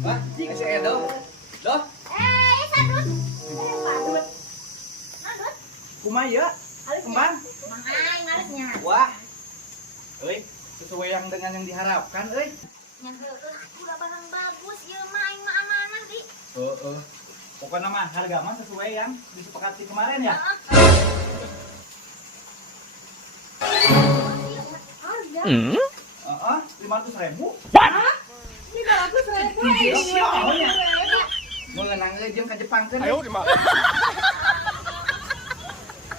Wah, si Edo. Doh, Sadut. Padut. Sadut. kumaya, kembang. Mangai ngarisnya. Wah. Euy, sesuai yang dengan yang diharapkan, euy. Nya heueuh, udah barang bagus ieu mah aing mah amanah di. Heeh. Pokoknya mah harga mah sesuai yang disepakati kemarin ya. Harga. Heeh, 500.000. Ini 200.000. Iya, nya. Mengenang jeung ka Jepang kan. Ayo di mana?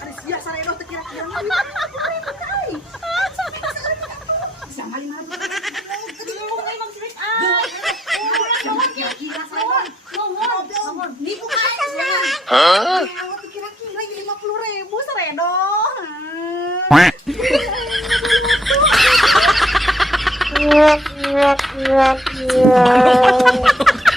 Ada sia saredo teh kira-kira mah. Bisa ngali mah. Tadi ngomong emang sih. Kira-kira saredo. Ngomong. Di bukan. Hah? Kira-kira 50.000 saredo. Quack, quack, quack, quack.